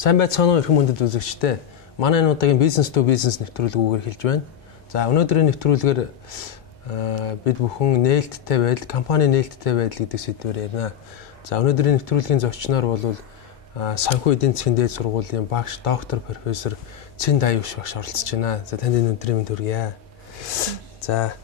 Сайн байцгаана уу их хүндэт үзэгчтэй. Манай энэ удаагийн бизнес to бизнес нэвтрүүлгүүгээр хэлж байна. За өнөөдрийн нэвтрүүлгээр бид бүхэн нээлттэй байдал, компани нээлттэй байдал гэдэг сэдвээр ярина. За өнөөдрийн нэвтрүүлгийн зочноор бол санхүү эдийн засгийн дээд сургуулийн багш, доктор, профессор Цэн Даюш багш оролцож байна. За танд энэ өдрийн мэнд хүргье. За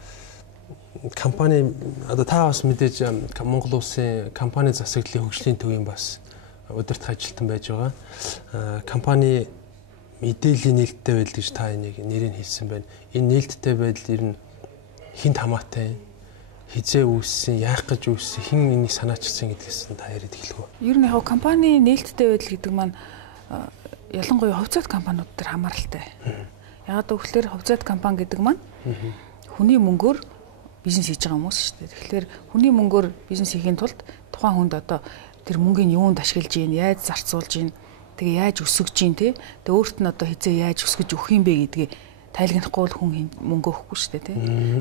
компани одоо та бас мэдээж Монгол улсын компани засаглалын хөгжлийн төвийн бас удирдах ажилтан байж байгаа. Компани мэдээллийн нээлттэй байдал гэж та энийг нэрийг хэлсэн байна. Энэ нээлттэй байдал ер нь хинт хамаатай, хизээ үүссэн, яах гэж үүссэн, хэн энийг санаачилсан гэдгээс та яриад хэлэх үү? Ер нь яг компани нээлттэй байдал гэдэг маань ялангуяа хувьцаат компаниуд дээр хамааралтай. Яагаад гэвэл хувьцаат компани гэдэг маань хүний мөнгөөр бизнес хийж байгаа хүмүүс шүү дээ. Тэгэхээр хүний мөнгөөр бизнес хийхин тулд тухайн хүнд одоо тэр мөнгөний юунд ашиглаж гин, яаж зарцуулж гин, тэгээ яаж өсгөж гин те. Тэгээ өөрт нь одоо хизээ яаж өсгөж өгөх юм бэ гэдгийг тайлгнахгүй бол хүн мөнгө өгөхгүй шүү дээ те.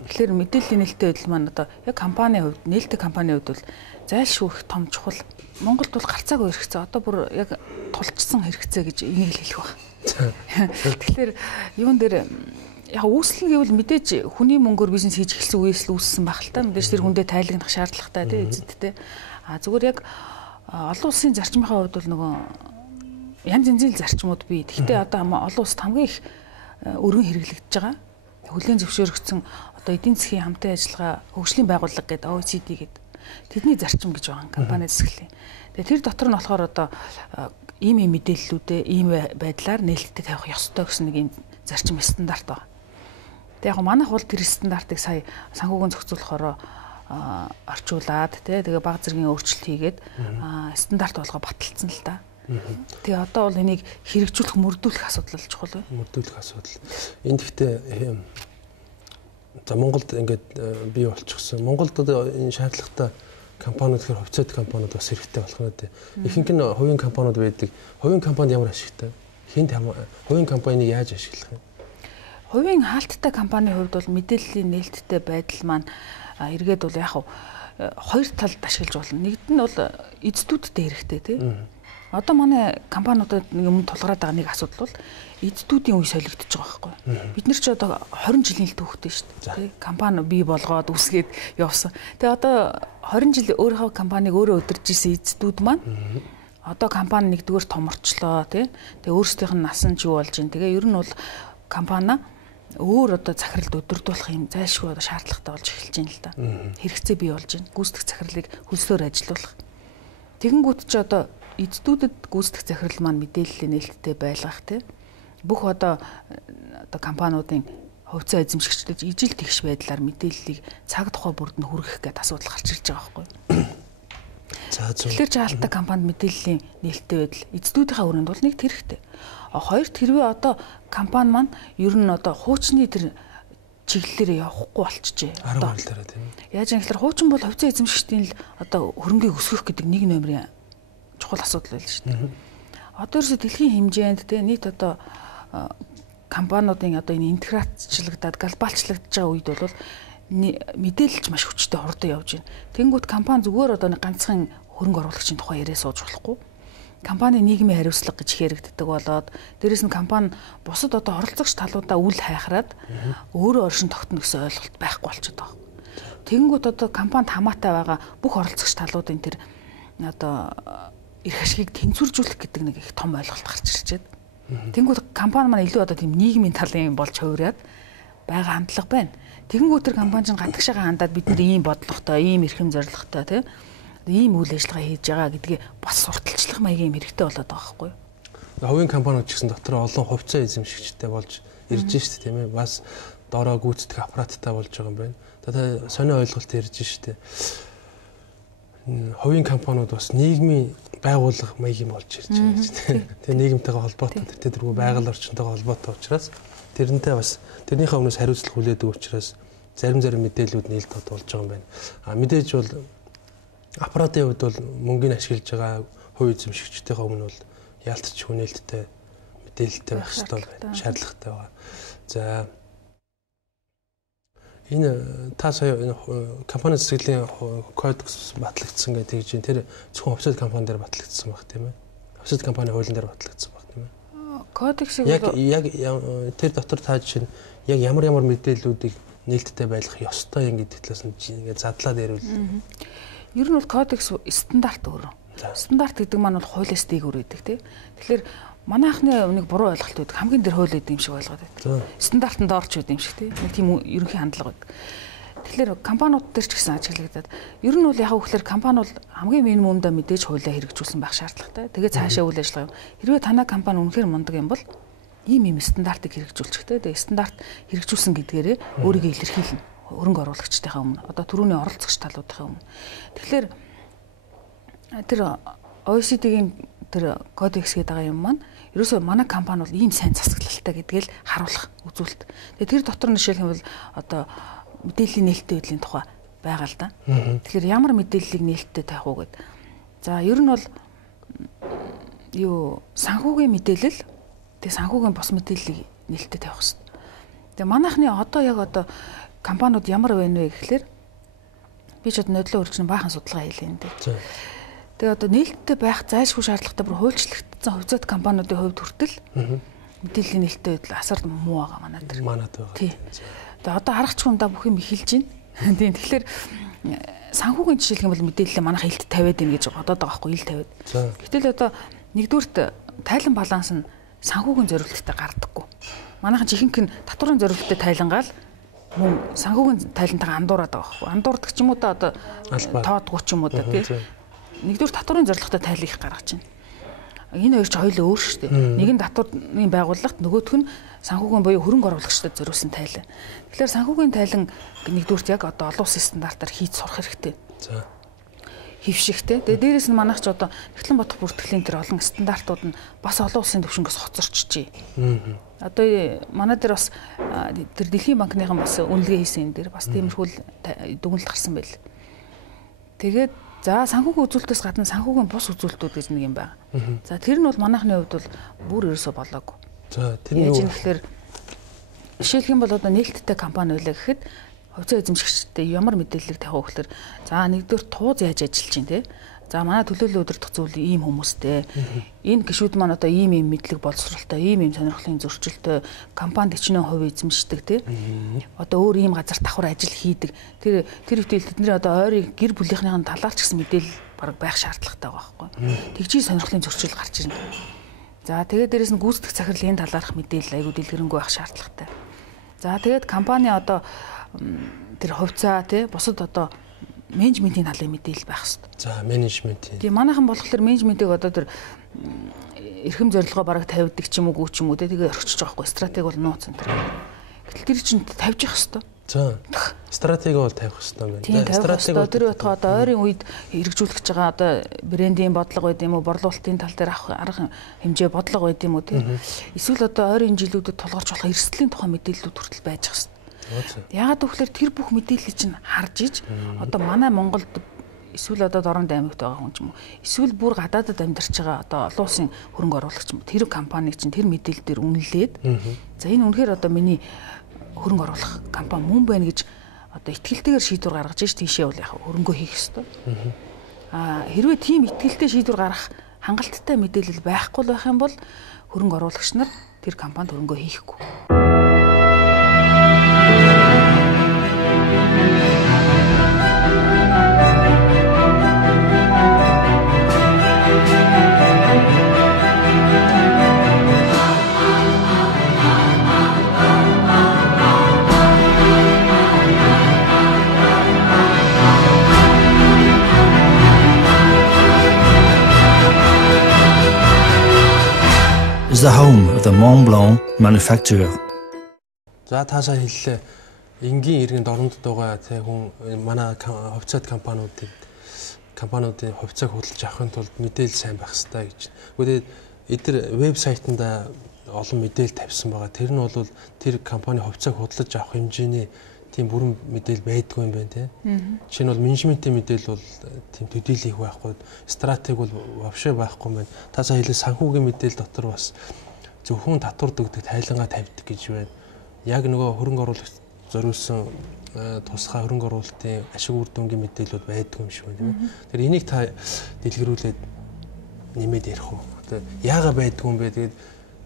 Тэгэхээр мэдээллийн нээлттэй байдал маань одоо яг компани хувьд, нээлттэй компани хувьд бол зайлшгүй их том чухал. Монголд бол гарцаагүй хэрэгцээ. Одоо бүр яг тулчсан хэрэгцээ гэж энийг л хэлэх байна. Тэгэхээр юун дээр яг үүсэл гэвэл мэдээж хүний мөнгөөр бизнес хийж эхэлсэн үеэс л үүссэн байх л та. Мэдээж тэр хүндээ тайлгнах шаардлагатай те эзэдтэй. Зүгээр яг олон улсын зарчмынхаа хувьд бол нөгөө янз янзын зарчмууд бий. Гэхдээ одоо олон улсад хамгийн их өргөн хэрэглэгдэж байгаа. Хүлээн зөвшөөрөгдсөн одоо эдийн засгийн хамтын ажиллагаа хөгжлийн байгууллага гэдэг OECD гэдэг. Тэдний зарчим гэж байгаа компани засаглалын. Тэгээ тэр дотор нь болохоор одоо ийм мэдээллүүдээ ийм байдлаар нээлттэй тавих ёстой гэсэн нэг юм зарчим стандарт байна. Тэгээ яг манайх бол тэр стандартыг сая санхүүгийн зохицуулахороо орчуулад тэгээ баг зэргийн өөрчлөлт хийгээд стандарт болгоо баталсан л да. Тэгээ одоо бол энийг хэрэгжүүлэх, мөрдүүлэх асуудал болж чухал байна. Мөрдүүлэх асуудал. Энд гэхдээ за Монголд ингээд бий болчихсон. Монголд одоо энэ шаардлагатай компаниуд гэхээр хувьцаат компаниуд бас хэрэгтэй болох нь дээ. Ихэнх нь хувийн компаниуд байдаг. Хувийн компанид ямар ашигтай? Хувийн компаниг яаж ашиглах юм? Хувийн хаалттай компанийн хувьд бол мэдээллийн нээлттэй байдал маань эргээд бол яг хоёр талд ашиглаж болно. Нэгд нь бол эзэдүүдтэй хэрэгтэй тий. Одоо манай компаниудад юм тулгараад байгаа нэг асуудал бол эзэдүүдийн үе солигдож байгаа байхгүй. Бид нар ч одоо 20 жилийн л түүхтэй шүү дээ. Тий. Компани бий болгоод үсгээд явсан. Тэгээ одоо 20 жил өөрийнхөө компанийг өөрөө удирдах гэсэн эзэдүүд маань одоо компани нэгдүгээр томорчлоо тий. Тэгээ өөрсдийнх нь насан ч юу болж ин. Тэгээ ер нь бол компани өөр одоо захиралд өдөрдүүлэх юм зайлшгүй шаардлагатай болж эхэлж байна л да. Хэрэгцээ бий болж байна. Гүйцэтгэх захирлыг хөлсөөр ажилуулах. Тэгэнгүүт ч одоо эзэдүүдэд гүйцэтгэх захирал маань мэдээллийн нээлттэй байлгах тий. Бүх одоо компаниудын хувьцаа эзэмшигчдэд ижил тэгш байдлаар мэдээллийг цаг тухай бүрд нь хүргэх гэдэг асуудал гарч ирж байгаа байхгүй. Тэгэхээр жаалттай компанид мэдээллийн нээлттэй байдал эзэдүүдийнхээ өрөөнд бол нэг хэрэгтэй. Хоёрт хэрвээ одоо компани маань ер нь одоо хуучны тэр чиглэлээр явахгүй болчихжээ. Одоо тийм. Яаж юм гэхээр хуучин бол хувьцаа эзэмшигчдийн л одоо хөрөнгийг өсгөх гэдэг нэг номерын чухал асуудал байл шүү дээ. Одоо ерөөсө дэлхийн хэмжээнд те нийт одоо компаниудын одоо энэ интеграцчлагдаад глобалчлагдж байгаа үед бол мэдээлэлч маш хүчтэй хурдан явж байна. Тэнгүүт компани зүгээр одоо нэг ганцхан хөрөнгө оруулагчийн тухай яриа сууж болохгүй. Компани нийгмийн хариуцлага гэж хэрэгддэг болоод дээрэс нь компани бусад одоо оролцогч талуудаа үл хайхраад өөрөө оршин тогтно гэсэн ойлголт байхгүй болчиход байгаа. Тэнгүүт одоо компанид хамаатай байгаа бүх оролцогч талуудын тэр одоо эрх ашигыг тэнцвэржүүлэх гэдэг нэг их том ойлголт гарч ирчээд. Тэнгүүт компани маань илүү одоо тийм нийгмийн талын болж хувираад байгаа хандлага байна. Тэгэнгүүт тэр компани чинь гадагшаага хандаад бид нар ийм бодлоготой, ийм эрхэм зорилготой тийм ийм үйл ажиллагаа хийж байгаа гэдгийг бас сурталчлах маягийн хэрэгтэй болоод байгаа байхгүй юу? Хувийн компаниуд ч гэсэн дотор олон хувьцаа эзэмшигчтэй болж ирж штэ тийм ээ. Бас доороо гүйцэтгэх аппараттай болж байгаа юм байна. Та сонио ойлголт ярьж штэ. Хувийн компаниуд бас нийгмийн байгууллага маягийн болж ирж байгаа тийм. Тэгээ нийгэмтэйгээ холбоотой тэргүй байгаль орчинтойгоо холбоотой учраас тэрнтэй бас тэрнийхээ өмнөөс хариуцлага хүлээдэг учраас зарим мэдээллүүд нээлт болж байгаа юм байна. Мэдээж бол аппаратын хувьд бол мөнгөний ашиглаж байгаа хувь эзэмшигчдийнхээ өмнө бол яалтч хүнээлттэй мэдээлэлтэй байх хэрэгтэй байна. Шаардлагатай байгаа. За энэ та сая компани засаглалын кодекс батлагдсан гэдэг чинь тэр зөвхөн хувьцаат компани дээр батлагдсан баг тийм ээ. хувьцат компани хуулийн дээр батлагдсан баг тийм ээ. Кодексийг яг тэр дотор та жишээ нь яг ямар мэдээллүүдийг нээлттэй байлгах ёстой юм гэдэг талаас нь ингээд задлаад ярил. Ер нь бол кодекс стандарт өөр. Стандарт гэдэг маань бол хуулиас дээгүүр гэдэг тийм. Тэгэхээр манай анхны нэг буруу ойлголт байдаг. Хамгийн дээр хууль гэдэг юм шиг ойлгоод байдаг. Стандартанд орч байдаг юм шиг тийм. Нэг тийм ерөнхий хандлага байдаг. Тэгэхээр компаниуд дээр ч гэсэн ажиглагдаад ер нь бол яг үгээр компани бол хамгийн минимумдаа мэдээж хуулиа хэрэгжүүлсэн байх шаардлагатай. Тэгээд цаашаа үйл ажиллагаа. Хэрвээ танай компани үнэхээр мундаг юм бол ийм стандартыг хэрэгжүүлчихтэй. Тэгээд стандарт хэрэгжүүлсэн гэдгээрээ өөрийгөө илэрхийлнэ. Хөрөнгө оруулагчдынхаа өмнө, одоо түрүүний оролцогч талуудынхаа өмнө. Тэгэхээр тэр OECD-ийн тэр кодекс гэдэг байгаа юм маань ерөөсөө манай компани бол ийм сайн засаглалтай гэдгээл харуулах үзүүлэлт. Тэгээд тэр дотор нь жишээлбэл одоо мэдээллийн нээлттэй байдлын тухай байгаа л да. Тэгэхээр ямар мэдээллийг нээлттэй тавих уу гэд. За ер нь бол санхүүгийн мэдээлэл тэгээ санхүүгийн бос мэдээллийг нээлттэй тавих хэрэгтэй. Тэгээ манайхны одоо компаниуд ямар байна вэ гэхлээр би ч нодлоо үржин баахан судалгаа хийлээ энэ. Тэгээ одоо нээлттэй байх зайлшгүй шаардлагатай бүр хуульчлагдсан хувьцат компаниудын хувьд хүртэл мэдээллийн нээлттэй байдал асар муу байгаа манайд. Байгаа. Тэгээ одоо харагч хүндээ бүх юм эхэлж байна. Тийм тэгэхээр санхүүгийн жишээлх юм бол мэдээлэл манайх илт тавиад байна гэж бодоод байгаа байхгүй ил тавиад. Гэтэл одоо нэгдүгürt тайлан баланс нь санхүүгийн зорилттой гардаггүй. Манайхан жихэнх нь татварын зорилттой тайлангаал мөн санхүүгийн тайлантайгаа андуураад байгаа байхгүй. Андуурдаг ч юм уу одоо тоодгүй ч юм уу тийм. Нэгдүгээр татварын зорилготой тайл их гаргаж байна. Энэ хоёр ч хоёулаа өөр шүү дээ. Нэг нь татварын байгууллагт нөгөөх нь санхүүгийн буюу хөрөнгө оруулагчдад зориулсан тайлан. Тэгэхээр санхүүгийн тайлан нэгдүгürt яг одоо олон улсын стандартаар хийж сурах хэрэгтэй. За. Хөвшигтэй. Тэгээ дээрэс нь манайх ч одоо Эхлэн бодох бүртгэлийн тэр олон стандартууд нь бас олон улсын төвшнгөөс хоцорчжээ. Одоо манай дээр бас тэр Дэлхийн банкныхан бас үнэлгээ хийсэн юм дээр бас тиймэрхүү дүгнэлт гарсан байл. Тэгээд за санхүүгийн үзүүлэлтээс гадна санхүүгийн бус үзүүлэлтүүд гэж нэг юм байна. За тэр нь бол манайхны хувьд бол бүр ерөөсөө болоогүй. За тэр нь юу вэ гэхээр жишээлх юм бол одоо нээлттэй компани байлаа гэхэд хувьцаа эзэмшигчтэй ямар мэдээллийг тавих вэ гэхээр за нэгдүгээр тууз яаж ажиллаж чинь те. За манай төлөөлөл удирдах зүйл ийм хүмүүстэй. Энэ гишүүд маань одоо ийм мэдлэг боловсролтой, ийм сонирхлын зөрчилтэй компанид хичнээн хувь эзэмшдэг тий. Одоо өөр ийм газар давхар ажил хийдэг. Тэр хэвтэл тэдний одоо ойрын гэр бүлийнхнийхэн талаар ч гэсэн мэдээлэл баг байх шаардлагатай байгаа байхгүй. Тэгжий сонирхлын зөрчил гарч ирнэ. За тэгээд дээрэс нь гүйцэтгэх захирлын талаарх мэдээлэл айгүй дэлгэрэнгүй байх шаардлагатай. За тэгээд компани одоо тэр хувьцаа тий бусад одоо менежментийн талын мэдээлэл байх хэрэгтэй. За менежмент. Тийм манайхан болохоор менежментийг одоо тэр эрхэм зорилгоо бараг тавьдаг ч юм уу ч юм уу тэгээ орчиж байгаа хгүй стратеги бол нууц энэ. Гэтэл тэр чинь тавьж явах хэрэгтэй. За стратеги бол тавих хэрэгтэй байна. Стратеги тэр байтугай одоо ойрын үед хэрэгжүүлэх гэж байгаа одоо брендийн бодлого байд юм уу борлуулалтын тал дээр авах арга хэмжээ бодлого байд юм уу тийм. Эсвэл одоо ойрын жилүүдэд тулгарч болох эрсдлийн тухай мэдээллүүд хүртэл байж байгаа. Яагаад гэвэл тэр бүх мэдээллийг чинь харж иж одоо манай Монголд эсвэл одоо Дорнод аймагт байгаа хүн ч юм уу эсвэл бүр гадаадад амьдарч байгаа одоо олон улсын хөрөнгө оруулагч юм тэр компаниг чинь тэр мэдээлэл дээр үнэлээд за энэ үнэхээр одоо миний хөрөнгө оруулах компани мөн байна гэж одоо итгэлтэйгээр шийдвэр гаргаж иж тийшээ бол яг хөрөнгө хийх ёстой. Хэрвээ тийм итгэлтэй шийдвэр гаргах хангалттай мэдээлэл байхгүй байх юм бол хөрөнгө оруулагч нар тэр компанид хөрөнгө хийхгүй. Is the home of the Mont Blanc manufacturer. За таашаа хэллээ. Энгийн иргэн дорнод байгаа хүн манай хувьцаат компаниудын хувьцааг худалдаж авахын тулд мэдээлэл сайн байх хэрэгтэй гэж. Гэхдээ эдгээр вебсайтанда олон мэдээлэл тавьсан байгаа. Тэр нь бол тэр компани хувьцааг худалдаж авах хэмжээний тийм бүрэн мэдээлэл байдгүй юм байна тий. Жишээ нь бол менежментийн мэдээлэл бол тийм төдийлөх байхгүй, стратеги бол вообще байхгүй юм байна. Таасаа хэлээ санхүүгийн мэдээлэл дотор бас зөвхөн татвар дөгдөг тайлангаа тавьдаг гэж байна. Яг нөгөө хөрөнгө оруулагч зориулсан тусгай хөрөнгө оруулалтын ашиг үр дүнгийн мэдээлэлүүд байдгүй юм шиг байна тийм. Тэгэхээр энийг та дэлгэрүүлээд нэмээд ярих уу? Одоо яага байдгүй юм бэ? Тэгээд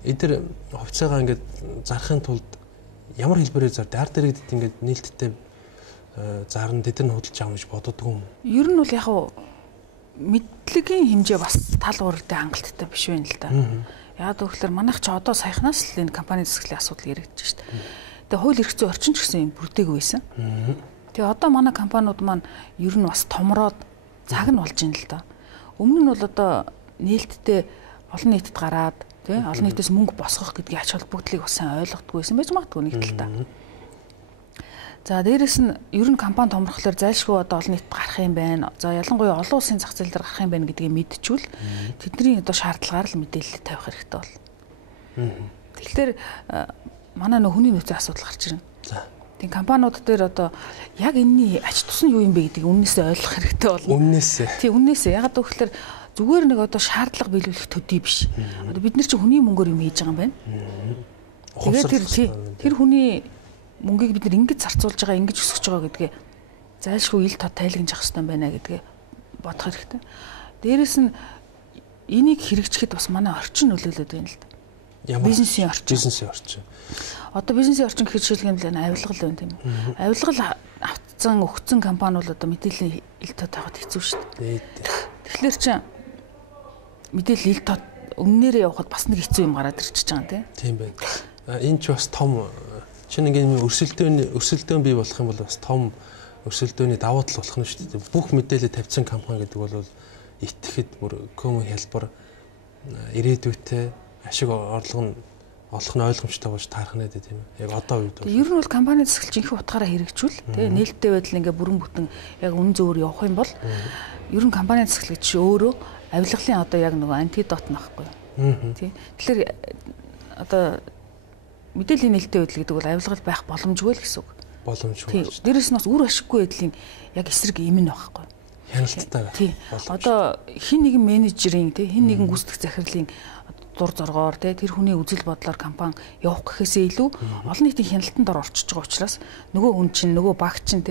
эдгээр хувьцаагаа ингээд зарахын тулд ямар хэлбэрээр зард ард иргэдэд ингээд нээлттэй зарна тэд нар худалдаж авах гэж боддог юм. Ер нь бол яг мэдлэгийн хэмжээ бас тал бүрдээ хангалттай биш байна л да. Яг тэгэхээр манайх ч одоо саяхнаас л энэ компани засаглалын асуудал яригдж шүү дээ. Тэгээ хууль эрх зүйн орчин ч гэсэн юм бүрдээгүй байсан. Тэгээ одоо манай компаниуд маань ер нь бас томроод цаг нь болж байна л да. Өмнө нь бол одоо нээлттэй олон нийтэд гараад тий олон нийтээс мөнгө босгох гэдгийг ач холбогдлыг бас сайн ойлгохгүй байсан байж магадгүй нэг талдаа. За дээрэс нь ер нь компани томрохлоор зайлшгүй одоо олон нийтэд гарах юм байна. За ялангуяа олон улсын зах зээл дээр гарах юм байна гэдгийг мэдчихвэл тэдний одоо шаардлагаар л мэдээлэл тавих хэрэгтэй бол. Тэгэхээр манай нөх хүний нөөцийн асуудал гарч ирнэ. За тийм компаниуд дээр одоо яг энэний ач тус нь юу юм бэ гэдгийг үннээсээ ойлгох хэрэгтэй болно. Үннээсээ. Тийм үннээсээ. Ягаад гэвэл зүгээр нэг одоо шаардлага биелүүлэх төдий биш. Одоо бид нар чинь хүний мөнгөөр юм хийж байгаа юм байна. Тэгээд тэр хүний мөнгийг бид нар ингэж зарцуулж байгаа, ингэж өсгөж байгаа гэдгээ зайлшгүй ил тод тайлагнаж явах хэрэгтэй байна гэдгээ бодох хэрэгтэй. Дээрээс нь энийг хэрэгжихэд бас манай орчин нөлөөлөд байна л да. Бизнесийн орчин. Одоо бизнесийн орчин гэхэд жишээлбэл авилгал байна тийм үү? Авилгал автцсан өгцөн компани бол одоо мэдээллийн ил тод тавихад хэцүү шүү дээ. Тэгэхээр чинь мэдээлэл ил тод өмнөрөө явахад бас нэг хэцүү юм гараад ирчихэж байгаа тийм байна. Энэ ч бас том чинь ингээд өрсөлдөөн бий болох юм бол бас том өрсөлдөөний давуу тал болох нь шүү дээ. Бүх мэдээлэл тавьсан компани гэдэг бол итгэхэд бүр коммун хялбар ирээдүйтэй ашиг орлого нь олох нь ойлгомжтой болж таарах нэ тийм ээ. Яг одоо үед бол. Ер нь бол компани засаглалч их утгаараа хэрэгжүүл тийм нээлттэй байдал ингээ бүрэн бүтэн яг үн зөөр явах юм бол ер нь компани засаглалч өөрөө авилгалын одоо яг нөгөө антидот нөхгүй. Тийм. Тэгэхээр одоо мэдээллийн нээлттэй байдал гэдэг бол авилгал байх боломжгүй л гэсэн үг. Боломжгүй. Дээрээс нь бас үр ашиггүй байдлын яг эсрэг юм нь байхгүй. Хяналттай байх. Тийм. Одоо хин нэгэн менежерийн тийм хин нэгэн гүйцэтгэх захирлын дур зоргоор тэр хүний үзэл бодлоор компани явах гэхээсээ илүү олон нийтийн хяналтанд орчиж байгаа учраас нөгөө хүн чинь нөгөө баг чинь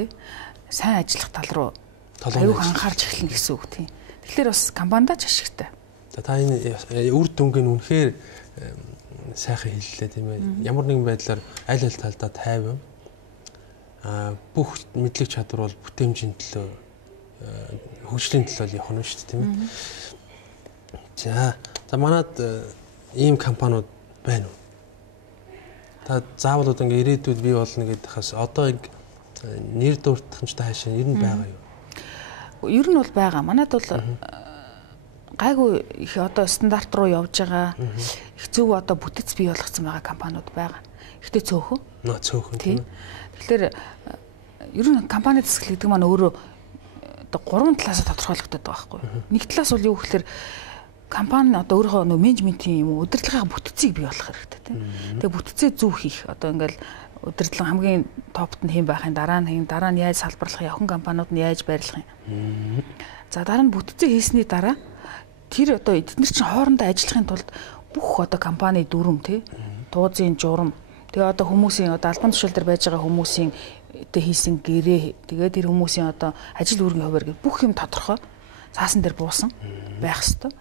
сайн ажиллах тал руу аюух анхаарч эхэлнэ гэсэн үг тийм. Тэгэхээр бас компанидаа ч ашигтай. За та энэ үр дүнг нь үнэхээр сайхан хэллээ тийм ээ. Ямар нэгэн байдлаар аль талдаа тайван бүх мэдлэг чадвар бол бүтээмжийн төлөө хөгжлийн төлөө явах нь шүү дээ тийм ээ. За манад ийм компаниуд байна уу? Та заавал одоо ингээ ирээдүйд бий болно гэдэг хас одоо нэр дуртахчтай хаашаа ер нь байгаа юу? Ер нь бол байгаа. Манад бол гайгүй их одоо стандарт руу явж байгаа их зөв одоо бүтэц бий болгоцсон байгаа компаниуд байгаа. Ихтэй цөөхөн. Цөөхөн тийм. Тэгэхээр ер нь компани засаглал гэдэг маань өөрөө одоо гурван талаас тодорхойлогддог байхгүй. Нэг талаас бол юу гэхээр компани одоо өөрийнхөө нөө менежментийн юм уу удирдлагын бүтцийг бий болгох хэрэгтэй тийм. Тэгээ бүтцээ зөв хийх одоо ингээл удирдлага хамгийн топт нь хэн байхын дараа нь яаж салбарлах явхан компаниуд нь яаж байрлах юм. За дараа нь бүтцээ хийсний дараа тэр одоо эдгээр чинь хоорондоо ажиллахын тулд бүх одоо компани дүрм тий туузын журам тэгээ одоо хүмүүсийн одоо албан тушаал дээр байж байгаа хүмүүсийн хийсэн гэрээ тэгээ тэр хүмүүсийн одоо ажил үүргийн хуваар гэх бүх юм тодорхой цаасан дээр буусан байх ёстой.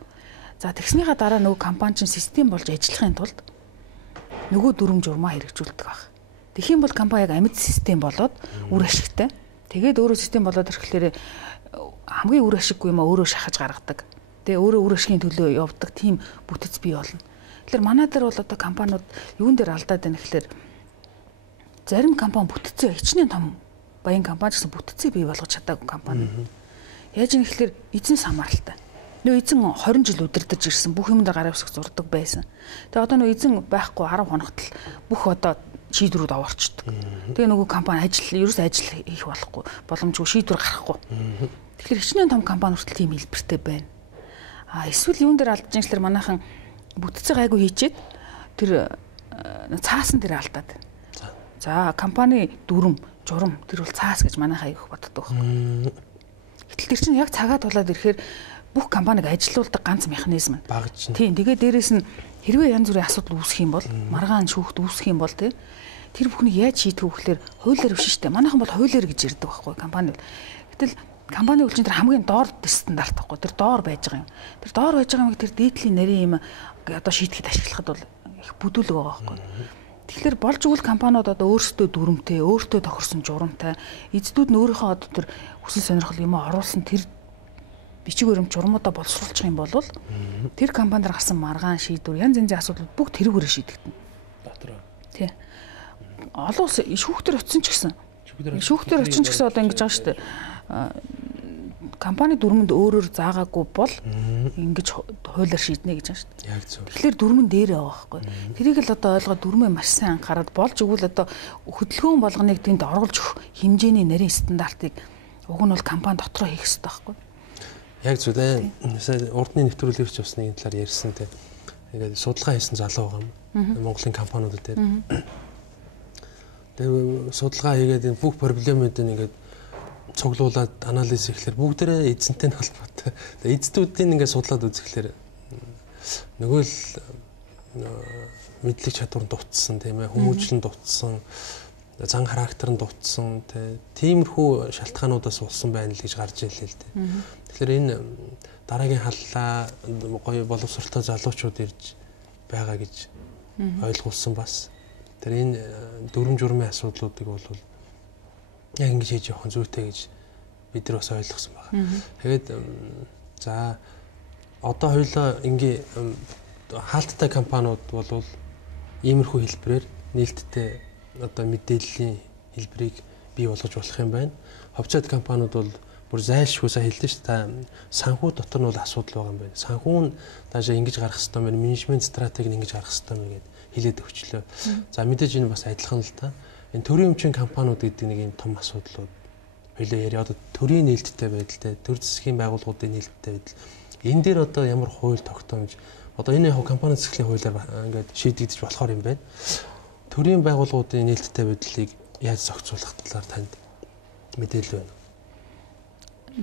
За тэгснийхаа дараа нөгөө компани чинь систем болж ажиллахын тулд нөгөө дүрм журмаа хэрэгжүүлдэг баг. Тэгэх юм бол компани яг амьд систем болоод үр ашигтай. Тэгээд өөрөө систем болоод ирэхлээр хамгийн үр ашиггүй юм өөрөө шахаж гаргадаг. Тэгээ өөрөө үр ашигын төлөө явдаг тийм бүтэц бий болно. Тэгэхээр манай дээр бол одоо компаниуд юун дээр алдаад байна гэхээр зарим компани бүтцээ хичнээн том баян компани гэсэн бүтцээ бий болгож чадаагүй компани. Яаж юм гэхээр эзэн самаралтай. Нөө эзэн 20 жил удирдах ирсэн бүх юмд гараа өсгөх зурдаг байсан. Тэгээ одоо нөө эзэн байхгүй 10 хоногт л бүх одоо шийдвэрүүд аварчдаг. Тэгээ нөгөө компани ерөөс ажил хийх болохгүй, боломжгүй шийдвэр гаргахгүй. Тэгэхээр хичнээн том компани хүртэл тийм хэлбэртэй байна. Эсвэл юун дээр алдаж байгаа манайхан бүтцээ гайгүй хийчихэд тэр цаасан дээр алдаад байна. За компани дүрм, журам тэр бол цаас гэж манайхаа их боддог байхгүй. Гэтэл тэр чинь яг цагаа тулаад ирэхээр бүх компаниг ажилуулдаг ганц механизм нь. Багж. Тийм. Тэгээ дээрэс нь хэрвээ янз бүрийн асуудал үүсэх юм бол маргаан шүүхт үүсэх юм бол тэр бүхнийг яаж шийдэх вэ гэхээр хуулиар биш шүү дээ. Манайхан бол хуулиар гэж ярьдаг байхгүй компани. Гэтэл компани үйлчин тэр хамгийн доор стандарт байхгүй. Тэр доор байж байгаа юм. Тэр доор байж байгаа юм тэр дээдлийн нарийн юм одоо шийтгэхэд ашиглахад бол их бүдүүлэг байгаа байхгүй. Тэгэхээр болж игэл компаниуд одоо өөрсдөө дүрмтэй, өөртөө тохирсон журамтай, эзэдүүд нь өөрийнхөө одоо тэр хүсэл сонирхол юм оруулсан тэр бичиг баримт журмуудаа боловсруулах юм бол тэр компанидэр гарсан маргаан шийдвэр янз янзын асуудлууд бүгд тэрүүгээр шийдэгдэнэ. Дотроо. Тий. Олон улс шүүхтэр очсон ч гэсэн. Шүүхтэр очсон ч гэсэн одоо ингэж байгаа шүү дээ. Компани дүрмэнд өөрөөр заагаагүй бол ингэж хуулиар шийднэ гэж байна шүү дээ. Яг зөв. Тэгэхээр дүрмэн дээрээ байгаа байхгүй. Тэрийг л одоо ойлгоод дүрмээ маш сайн анхаарал болж игэл одоо хөдөлгөөн болгоныг тэнд оруулж өгөх хэмжээний нарийн стандартыг уг нь бол компани дотроо хийх хэрэгтэй байхгүй. Яг зөв. Урдны нэвтрүүлэгч бас нэгэн талаар ярьсан те. Ингээд судалгаа хийсэн залуу байгаа юм. Монголын компаниудад те. Тэгээ судалгаа хийгээд бүх проблемуудыг ингээд цуглуулад анализ хийхлээр бүгдээрээ эзэнтэй нь холбоотой. Тэгээ эзэдүүдийн ингээд судлаад үзэхлээр нөгөө л мэдлэг чадвар дутсан тийм ээ, хүмүүжлэн дутсан, зан характер нь дутсан тиймэрхүү шалтгаануудаас болсон байна л гэж гарч ирлээ л дээ. Тэгэхээр энэ дараагийн халлаа гоё боловсролтой залуучууд ирж байгаа гэж ойлгуулсан бас. Тэр энэ дүрм журмын асуудлуудыг бол яг ингэж хийж явах зүйтэй гэж бид нар бас ойлгосон байна. Тэгээд за одоо хоёулаа ингээ хаалттай компаниуд бол иймэрхүү хэлбэрээр нээлттэй одоо мэдээллийн хэлбэрийг бий болгож болох юм байна. Ховцоод компаниуд бол бүр зайлшгүй сайн хэлдэг шүү дээ. Санхүү дотор нь бол асуудал байгаа юм байна. Санхүү нь таашаа ингэж гарах хэрэгтэй байна. Менежмент стратеги нь ингэж гарах хэрэгтэй байна гэдээ хэлээд өгчлөө. За мэдээж энэ бас адилхан л та. Энэ төрийн өмчийн компаниуд гэдэг нэг юм том асуудлууд хоёлоо яриа. Одоо төрийн нээлттэй байдалтай, төр засгийн байгууллагуудын нээлттэй байдал. Энэ дээр одоо ямар хууль тогтоомж одоо энэ яг компани засгийн хуулиар ингээд шийдэгдэж болохоор юм байна. Төрийн байгууллагуудын нээлттэй байдлыг яаж зохицуулах талаар танд мэдээлэл байна.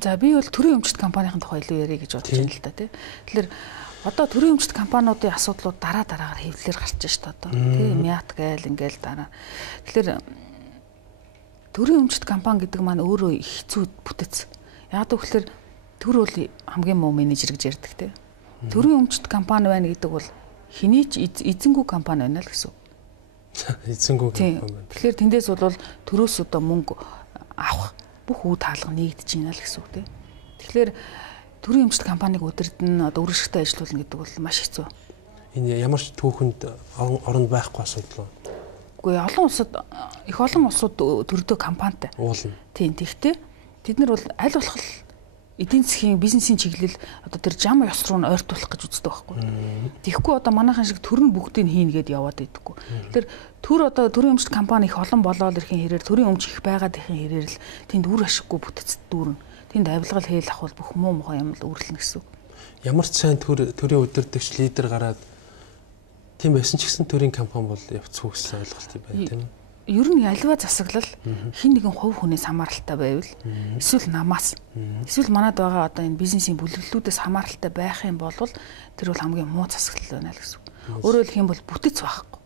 За би бол төрийн өмчт компанийн тухай илүү ярих гэж бодож байна л да тий. Тэгэхээр одоо төрийн өмчт компаниудын асуудлууд дараагаар хэвлэлээр гарч байна шүү дээ одоо. Тий Мят гээл ингээл дараа. Тэгэхээр төрийн өмчт компани гэдэг маань өөрөө хэцүү бүтэц. Яг гэвэл төр бол хамгийн муу менежер гэж ярьдаг тий. Төрийн өмчт компани байна гэдэг бол хэний ч эзэнгүй компани байна л гэсэн. Эзэнгүй компани. Тэгэхээр тэндээс бол төрөөс одоо мөнгө авах бүх үе таалга нэгдэж байна л гэсэн үг тийм. Тэгэхээр төрийн өмчт компаниг өдөрдөн одоо үргэлжлэлтэй ажиллуулна гэдэг бол маш хэцүү. Энэ ямар ч түүхэнд оронд байхгүй асуудал. Үгүй их олон улсууд төрдөө компанитай. Уулна. Тийм. Тэгтээ тэд нар бол аль болох эдийн засгийн бизнесийн чиглэл одоо тэр зам ёс руу ойртуулах гэж үздэг байхгүй. Тэгэхгүй одоо манайхан шиг төр нь бүгдийг хийнэ гэдээ яваад байдаггүй. Тэр төр одоо төрийн өмчт компани их олон болоод ирэхин хэрээр төрийн өмч их байгаад ирэхин хэрээр л тэнд үр ашиггүй бүтэц дүүрнэ. Тэнд авилгал хээл авах бүх муу мухай юм л үүрлэнэ гэсэн. Ямар ч сайн төрийн удирдагч лидер гараад тийм байсан ч гэсэн төрийн компани бол явцгүй гэсэн ойлголт байна тийм үү? Ер нь альва засаглал хин нэгэн хувь хүнээс хамааралтай байвал эсвэл намаас эсвэл манад байгаа одоо энэ бизнесийн бүлэглэлүүдээс хамааралтай байх юм бол тэр бол хамгийн муу засаглал байна л гэсэн. Өөрөөр хэлэх юм бол бүтэц байхгүй.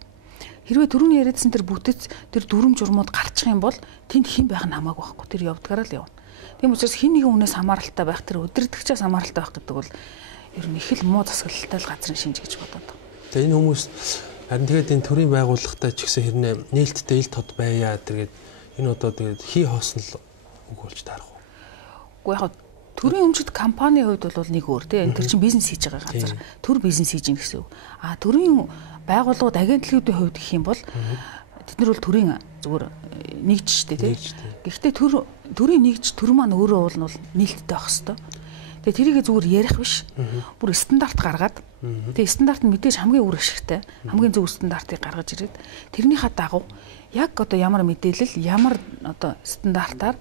Хэрвээ түрүүний яриадсан тэр бүтэц тэр дүрм журмууд гарчих юм бол тэнд хэн байх нь хамаагүй байхгүй. Тэр явдгаараа л явна. Тийм учраас хин нэгэн хүнээс хамааралтай байх тэр удирдагчаас хамааралтай байх гэдэг бол ер нь их л муу засаглалтай л газрын шинж гэж бодоод байна. Тэгээ энэ хүмүүс харин тэгээд энэ төрийн байгууллагатай ч гэсэн хэрнээ нээлттэй ил тод байя гэдэг энэ одоо тэгээд хий хоосон л үг болж таарах уу? Уу яг төрийн өмчт компанийн хувьд бол нэг өөр тийм тэр чинь бизнес хийж байгаа газар төр бизнес хийж гин гэсэн үг. А төрийн байгууллагууд агентлагуудын хувьд гэх юм бол тэд нар бол төрийн зүгээр нэгж штэ тийм. Гэхдээ төрийн нэгж төр маань өөрөө бол нээлттэй байх хэвээр. Тэгээ тэрийг зүгээр ярих биш. Бүр стандарт гаргаад тэгээ стандарт нь мэдээж хамгийн үр ашигтай, хамгийн зөв стандартыг гаргаж ирээд тэрнийхээ дагуу яг одоо ямар мэдээлэл, ямар одоо стандартаар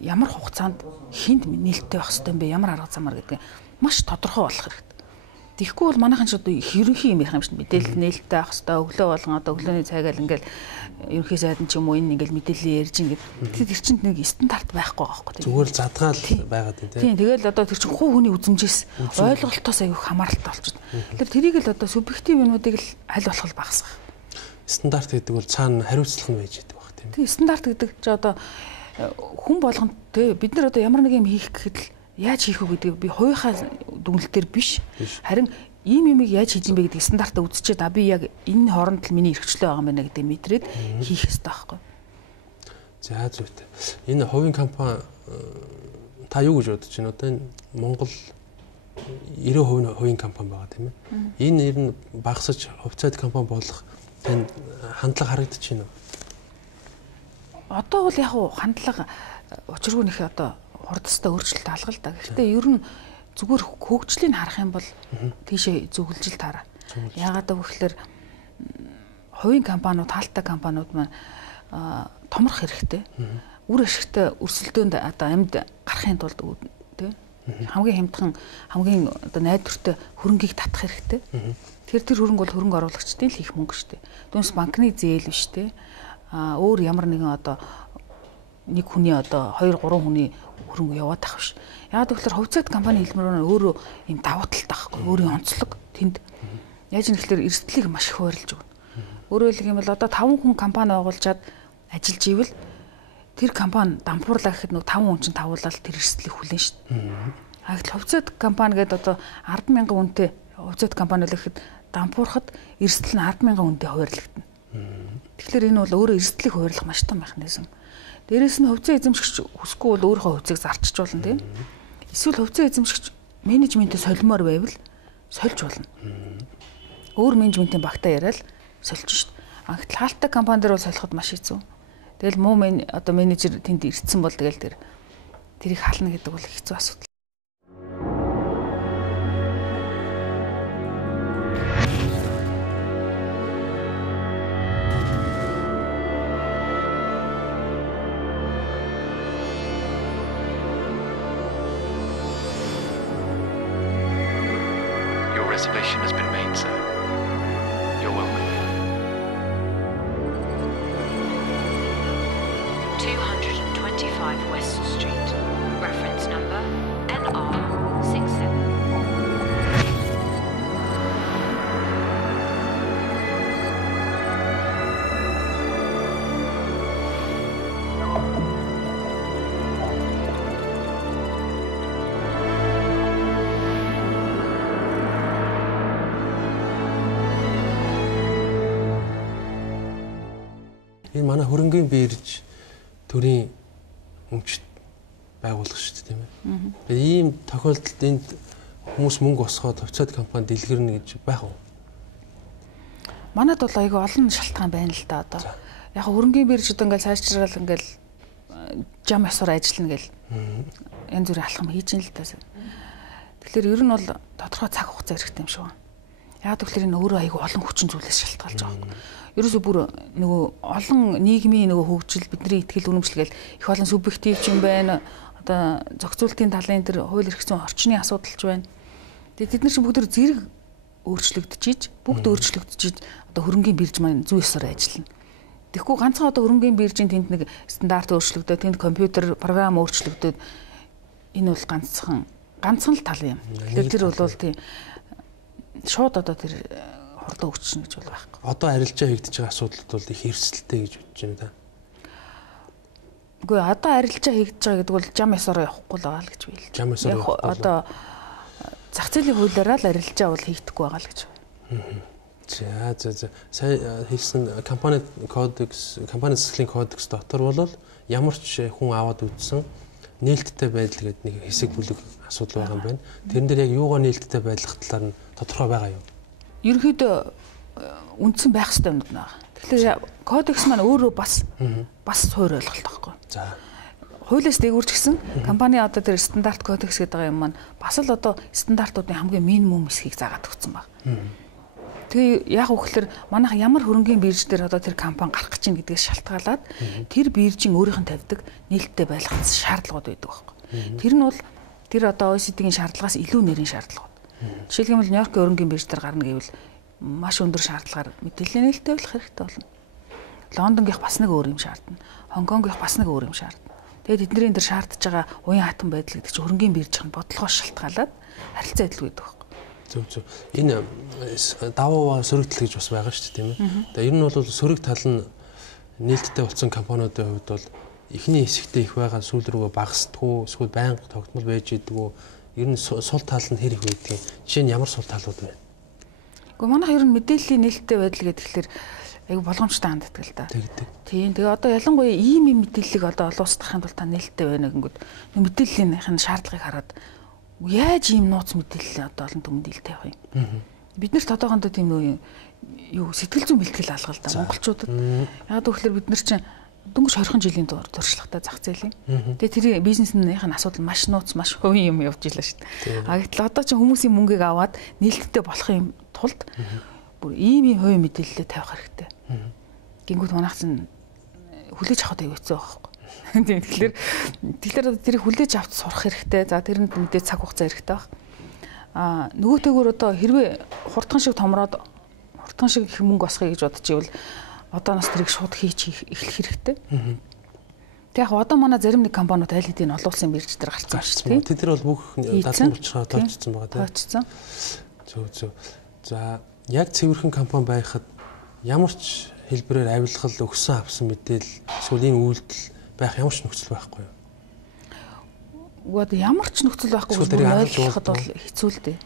ямар хугацаанд хинд нээлттэй байх ёстой юм бэ, ямар арга замаар гэдэг маш тодорхой болох хэрэгтэй. Тэгэхгүй бол манайхан ч одоо ерөнхий юм ярих юм шиг мэдээлэл нээлттэй байх ёстой, өглөө болгон одоо өглөөний цагаал ингээл ерөнхий сайд нь ч юм уу энэ ингээл мэдээлэл ярьж ингээд тэр чинь нэг стандарт байхгүй байгаа байхгүй тийм. Зүгээр задгаал байгаад байна тийм. Тэгэл одоо тэр чинь хувь хүний үзмжээс ойлголтоос аягүй хамааралтай болчихно. Тэр тэрийг л одоо субъектив юмнуудыг л аль болох багасгах. Стандарт гэдэг бол цаана хариуцлага нь байж байгаа байх тийм. Тийм стандарт гэдэг чи одоо хүн болгонд те бид нар одоо ямар нэг юм хийх гэхэд л яаж хийх вэ гэдэг би хувийнхаа дүгнэлтээр биш. Харин ийм юмыг яаж хийж юм бэ гэдэг стандартаа үзчихэд би яг энэ хооронд л миний эрхчлөө байгаа юм байна гэдэг мэдрээд хийх ёстой байхгүй. За зүйтэй. Энэ хувийн компани та юу гэж бодож байна? Одоо энэ Монгол 90% хувийн компани байгаа тийм ээ. Энэ ер нь багасж хувьцаат компани болох тань хандлага харагдаж байна уу? Одоо бол яг хандлага учиргүй нөх одоо хурдстай өөрчлөлт алга л да. Гэхдээ ер нь зүгээр хөгжлийг харах юм бол тийшээ зөвлөж таараа. Яагаад гэвэл хувийн компаниуд, хаалттай компаниуд маань томрох хэрэгтэй. Үр ашигтай өрсөлдөөнд одоо амьд гарахын тулд тий хамгийн хямдхан хамгийн одоо найдвартай хөрөнгийг татах хэрэгтэй. Тэр хөрөнгө бол хөрөнгө оруулагчдын л хийх мөнгө шүү дээ. Түүнээс банкны зээл биш тий. Өөр ямар нэгэн одоо нэг хүний одоо 2 3 хүний хөрөнгө яваад тах биш. Яагаад гэвэл хувьцаат компани хэлбэрээр өөрөө юм давуу талтай байхгүй. Өөрийн онцлог тэнд яаж нэхлээр эрсдлийг маш их хуваарлж өгнө. Өөрөөр хэлбэл одоо 5 хүн компани байгуулчаад ажиллаж ивэл тэр компани дампуурлаа гэхэд нэг 5 хүн чинь тавуулаад тэр эрсдлийг хүлээн шүү дээ. Гэтэл хувьцаат компани гэдэг одоо 10,000 үнэтэй хувьцаат компани л гэхэд дампуурахад эрсдэл нь 10,000 үнэтэй хуваарлагдана. Тэгэхээр энэ бол өөрөө эрсдлийг хуваарлах маш том механизм. Дээрээс нь хувьцаа эзэмшигч хүсэхгүй бол өөрийнхөө хувьцааг зарчиж болно тийм. Эсвэл хувьцаа эзэмшигч менежментээ солимоор байвал сольж болно. Өөр менежментийн багтаа яриад сольж шít. Гэтэл хаалттай компани дээр бол солиход маш хэцүү. Тэгэл муу одоо менежер тэнд ирсэн бол тэгэл тэрийг хална гэдэг бол хэцүү асуудал. Reservation has been made, sir. You're welcome. 225 West Street. Reference number NR67. Энэ манай хөрөнгийн бирж төрийн өмчт байгуулах шүү дээ тийм ээ. Тэгээ ийм тохиолдолд энд хүмүүс мөнгө босгоод хувьцаат компани дэлгэрнэ гэж байх уу? Манайд бол айгүй олон шалтгаан байна л да одоо. Яг хөрөнгийн бирж одоо ингээл сайжрал ингээл жам ёсоор ажиллана гэл янз бүрийн алхам хийж ин л да. Тэгэхээр ер нь бол тодорхой цаг хугацаа хэрэгтэй юм шиг байна. Яг тэгэхээр энэ өөрөө айгүй олон хүчин зүйлээс шалтгаалж байгаа юм. Ерөөсөө бүр нөгөө олон нийгмийн нөгөө хөгжил бидний ихтгэл үнэмшлгээл их олон субъектив юм байна. Одоо зохицуултын талын тэр хууль эрх зүйн орчны асуудал ч байна. Тэгээд тэд нар чинь бүгд зэрэг өөрчлөгдөж, одоо хөрөнгийн бирж маань зүй ёсоор ажиллана. Тэгэхгүй ганцхан одоо хөрөнгийн биржийн тэнд нэг стандарт өөрчлөгдөд, тэнд компьютер програм өөрчлөгдөд энэ бол ганцхан л тал юм. Тэгэхээр тэр бол тийм шууд одоо тэр хурдан өгчнө гэж бол байхгүй. Одоо арилжаа хийгдэж байгаа асуудалд бол их эрсдэлтэй гэж бодож байна да. Үгүй одоо арилжаа хийгдэж байгаа гэдэг бол жам ёсоор явахгүй л байгаа л гэж бийл. Жам ёсоор явахгүй. Одоо зах зээлийн хуулиараа л арилжаа бол хийгдэхгүй байгаа л гэж. За. Сая хэлсэн компани засгийн кодекс дотор бол ямар ч хүн аваад үзсэн нээлттэй байдал гэдэг нэг хэсэг бүлэг асуудал байгаа юм байна. Тэрэн дээр яг юугаар нээлттэй байдлах талаар нь тодорхой байгаа юу? Ерөнхийдөө үндсэн байх хэрэгтэй юм байна. Тэгэхээр кодекс маань өөрөө бас суурь ойлголт байхгүй. За. Хуулиас дээгүүрч гисэн компани одоо тэр стандарт кодекс гэдэг юм маань бас л одоо стандартуудын хамгийн минимум хэсгийг заагаад өгсөн баг. Тэгээ яг үгээр манайх ямар хөрөнгийн бирж дээр одоо тэр компани гарах гэж байна гэдгээс шалтгаалаад тэр биржийн өөрийнх нь тавьдаг нээлттэй байх шаардлагууд байдаг байхгүй. Тэр нь бол тэр одоо OECD-ийн шаардлагаас илүү нэрийн шаардлагууд. Жишээлбэл Нью-Йоркийн хөрөнгийн бирж дээр гарна гэвэл маш өндөр шаардлагаар мэдээллийн нээлттэй байх хэрэгтэй болно. Лондонгийнх бас нэг өөр юм шаардна. Хонконгийнх бас нэг өөр юм шаардна. Тэгээд тэдний энэ шаардж байгаа уян хатан байдал гэдэг чинь хөрөнгийн биржийн бодлогоо шалтгаалаад харилцаа адил байдаг. Зөв. Энэ даваа сөрөгдөл гэж бас байгаа шүү дээ тийм ээ. Тэгээ ер нь бол сөрөг тал нь нээлттэй болсон компаниудын хувьд бол эхний хэсэгтээ их байгаа сүүл рүүгээ багасдаггүй эсвэл байнга тогтмол байж идэггүй ер нь сул тал нь хэр их байдгийг жишээ нь ямар сул талууд байна? Гэхдээ манайх ер нь мэдээллийн нээлттэй байдал гэхэлэр айгу болгоомжтой ханддаг л да. Тийм. Тэгээ одоо ялангуяа ийм мэдээллийг одоо олон улсад гаргахын тулд та нээлттэй байна гингүүд мэдээллийнхэн шаардлагыг хараад яаж ийм нууц мэдээлэл одоо олон түмэнд илтэй явах юм. Бид нарт одоохондоо тийм нөө юу сэтгэл зүйн бэлтгэл алгал да монголчуудад. Яг тэгэхээр бид нар чинь дөнгөж 20 жилийн туршлагатай зах зээл юм. Тэгээ тэр бизнесийн асуудал маш нууц маш хувийн юм явж илаа шүү дээ. А гэтэл одоо чинь хүмүүсийн мөнгийг аваад нээлттэй болохын тулд бүр ийм хувийн мэдээлэлээ тавих хэрэгтэй. Гингүүд манайх чинь хүлээж авах аягүй хэцүү байхгүй. Тэгэхээр тэрийг хүлээж авч сурах хэрэгтэй. За тэрэнд мэдээ цаг хугацаа хэрэгтэй баг. А нөгөөтэйгөр одоо хэрвээ хурдхан шиг томроод хурдхан шиг их мөнгө осхоё гэж бодож ивэл одоо нас тэрийг шууд хийж эхлэх хэрэгтэй. Тэг яг одоо манай зарим нэг компаниуд аль хэдийн олон улсын бирж дээр гарцсан шүү дээ. Тэд нар бол бүх дадлан булчираа тоочсон байгаа тийм. Тоочсон. Зөв. За яг цэвэрхэн компани байхад ямар ч хэлбэрээр авилгал өгсөн авсан мэдээл эсвэл энэ үйлдэл байх ямар ч нөхцөл байхгүй юу? Гэхдээ ямар ч нөхцөл байхгүй ойлгоход бол хэцүү л дээ.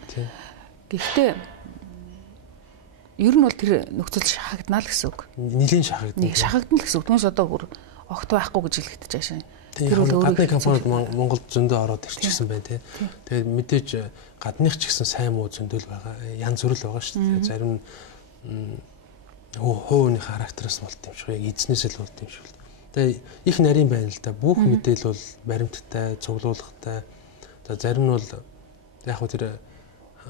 Гэхдээ ер нь бол тэр нөхцөл шахагдана л гэсэн үг. Нилийн шахагдана. Шахагдана л гэсэн үг. Түүнээс одоо бүр огт байхгүй гэж хэлэхэд жаашаа. Тэр бол гадны компаниуд Монголд зөндөө ороод ирчихсэн байна тий. Тэгээд мэдээж гадных ч гэсэн сайн муу зөндөл байгаа. Янз бүр л байгаа шүү дээ. Зарим нь хууны характераас болт юм шиг, яг эзнээс л болт юм шиг. Тэгээ их нарийн байна л да. Бүх мэдээлэл бол баримттай, цуглуулгатай. За зарим нь бол яг хөө тэр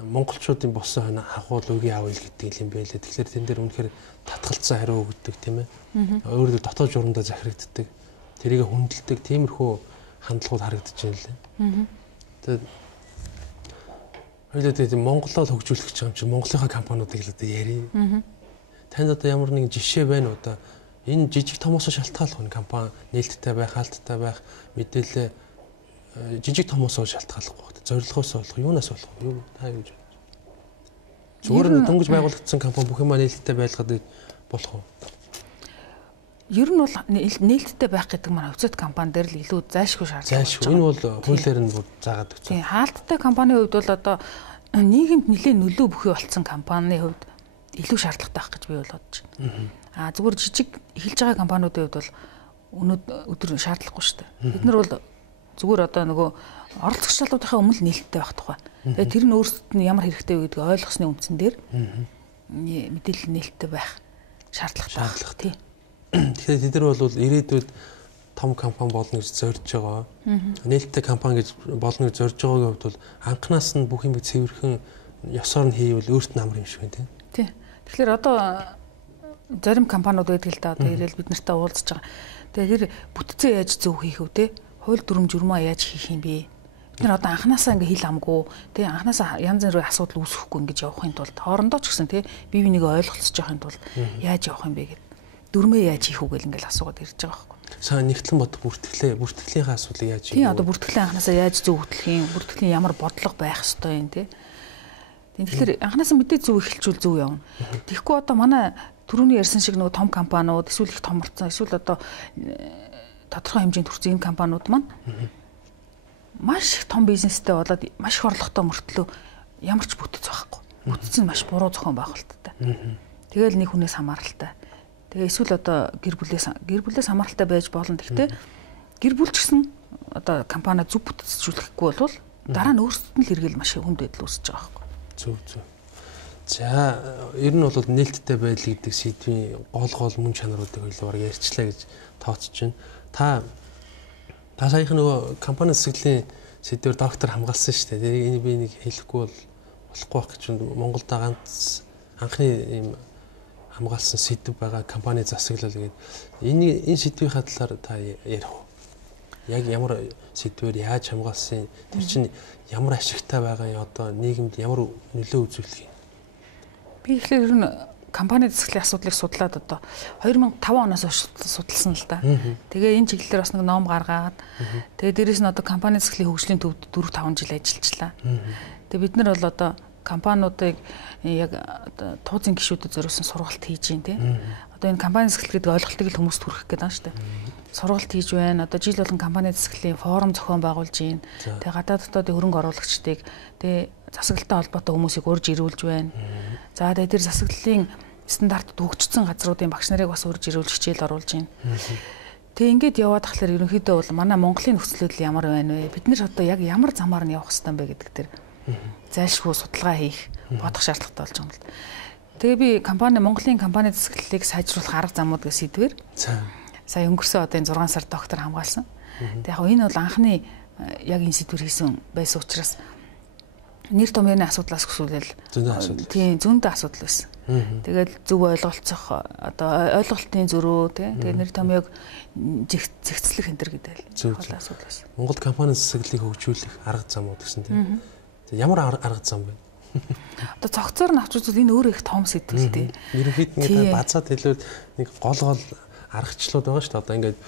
монголчуудын болсон хахуул үгийн авъя гэдэг юм байлээ. Тэгэхээр тэн дээр үнэхээр татгалцсан хариу өгдөг тийм ээ. Өөрөөр дотоод журамдаа захирагддаг. Тэрийг хүндэлдэг тиймэрхүү хандлагууд харагдаж байна лээ. Тэгээд хоёулаа тийм Монголоо л хөгжүүлэх гэж байгаа юм чи Монголынхаа компаниудыг л одоо ярий. Танд одоо ямар нэгэн жишээ байна уу одоо энэ жижиг томоос шалтгааллах нь компани нээлттэй байх, хаалттай байх, мэдээлэл жижиг томоос шалтгааллахгүй. Зорилгоос болох, юунаас болох, юу та юу гэж. Зүгээр нь дөнгөж байгуулагдсан компани бүх юм нээлттэй байлгаад болох уу? Ер нь бол нээлттэй байх гэдэг маань хувьцаат компани дээр л илүү зайлшгүй шаардлагатай. Зайлшгүй. Энэ бол хуулиар нь заагаад өгсөн. Тийм, хаалттай компанийн хувьд бол одоо нийгэмд нэлээд нөлөө бүхий болсон компанийн хувьд илүү шаардлагатай байх гэж би бол бодож байна. А зүгээр жижиг эхэлж байгаа компаниудын хувьд бол өдөр шаардлагагүй шүү дээ. Бид нар бол зүгээр одоо нөгөө оролцогчдийнхаа өмнө нээлттэй байх тухай. Тэгээ тэр нь өөрсдөд нь ямар хэрэгтэй вэ гэдгийг ойлгосны үндсэн дээр мэдээлэл нээлттэй байх шаардлагатай. Тэгэхээр тэд нар бол ирээдүйд том компани болно гэж зорж байгаа. Нээлттэй компани гэж болно гэж зорж байгаагийн хувьд бол анханаас нь бүх юм цэвэрхэн ёсоор нь хийвэл өөрт нь амар юм шиг байна тийм. Тэгэхээр одоо зарим компаниуд байдаг л да одоо ирээл бид нартай уулзж байгаа. Тэгээ тэр бүтцээ яаж зөв хийх вэ те? Хууль дүрм журмаа яаж хийх юм бэ? Бид нар одоо анханасаа ингээ хил амгүй те анханасаа янз бүрийн асуудал үүсэхгүй ингэж явахын тулд хоорондоо ч гэсэн те бие бинийг ойлголцож явахын тулд яаж явах юм бэ гэдэг дүрмээ яаж хийх үү гэл ингээл асуугаад ирж байгаа байхгүй. Сайн нэгтлэн бод бүртгэлийнхээ асуудлыг яаж хийх вэ? Тийм одоо бүртгэлийн анханасаа яаж зөвөгдөх юм? Бүртгэлийн ямар бодлого байх ёстой юм те? Тэгэхээр анханасаа мэдээ зөв эхэлжүүл зөв явна. Тэгэхгүй одоо манай түрүүний ярьсан шиг нөгөө том компаниуд эсвэл их томорцсон эсвэл одоо тодорхой хэмжээнд хүрсэн энэ компаниуд маань маш их том бизнестэй болоод маш их орлоготой мөртлөө ямар ч бүтц байхгүй. Бүтц нь маш буруу зохион байгуулалттай. Тэгэл нэг хүнээс хамааралтай. Тэгээ эсвэл одоо гэр бүлээс хамааралтай байж болно. Гэхдээ гэр бүл ч гэсэн одоо компани зөв бүтцжүүлэхгүй бол дараа нь өөрсдөд нь л хэрэгэл маш хүнд байдал үүсэж байгаа байхгүй. Зөв. За ер нь бол нээлттэй байдал гэдэг сэдвийн гол мөн чанаруудыг хоёулаа бараг ярьчлаа гэж тооцож байна. Та саяхан нөгөө компани засаглалын сэдвээр доктор хамгаалсан шүү дээ. Энийг би нэг хэлэхгүй болохгүй байх гэж Монголд ганц анхны ийм хамгаалсан сэдв байгаа компани засаглал гэдэг. Энэ сэдвийн талаар та ярих уу? Яг ямар сэдвээр яаж хамгаалсан? Тэр чинь ямар ашигтай байгаа юм одоо нийгэмд ямар нөлөө үзүүлэх юм? Би ихлээр ер нь компани засаглалын асуудлыг судлаад одоо 2005 оноос хойш судалсан л да. Тэгээ энэ чиглэлээр бас нэг ном гаргаад тэгээ дээрэс нь одоо компани засаглалын хөгжлийн төвд 4-5 жил ажиллажлаа. Тэгээ бид нар бол одоо компаниудыг яг туузын гишүүдэд зориулсан сургалт хийж байна тий. Одоо энэ компани засаглал гэдэг ойлголтыг л хүмүүст хүргэх гээд байна шүү дээ. сургалт хийж байна. Одоо жил болон компани засаглалын форум зохион байгуулж байна. Тэгээ гадаад дотоодын хөрөнгө оруулагчдыг тэгээ засаглалтай холбоотой хүмүүсийг урьж ирүүлж байна. За тэгээ тэр засаглалын стандартад хөгжсөн газруудын багш нарыг бас урьж ирүүлж хичээл оруулж байна. Тэгээ ингээд яваад тахлаар ерөнхийдөө бол манай Монголын нөхцөл байдал ямар байна вэ? Бид нэр одоо яг ямар замаар нь явах хэрэгтэй бэ гэдэг тэр зайлшгүй судалгаа хийх бодох шаардлагатай болж байгаа юм л. Тэгээ би Монголын компани засаглалыг сайжруулах арга замууд гэх сэдвээр сая өнгөрсөн одоо энэ 6 сар доктор хамгаалсан. Тэгээ яг энэ бол анхны яг энэ сэдвэр хийсэн байсан учраас нэр томьёоны асуудлаас хүсвэл зөндөө асуудал байсан. Тэгээд зөв ойлголцох одоо ойлголтын зөрүү тэгээд нэр томьёог зэгцлэх энэ төр гэдэг л асуудал байсан. Монгол компани засаглалыг хөгжүүлэх арга замууд гэсэн тийм. Ямар арга зам бэ? Одоо цогцоор нь авч үзвэл энэ өөрөө их том сэдвэл дээ. Ерөнхийд ингээд базаад хэлвэл нэг гол аргачлалууд байгаа шүү дээ. Одоо ингээд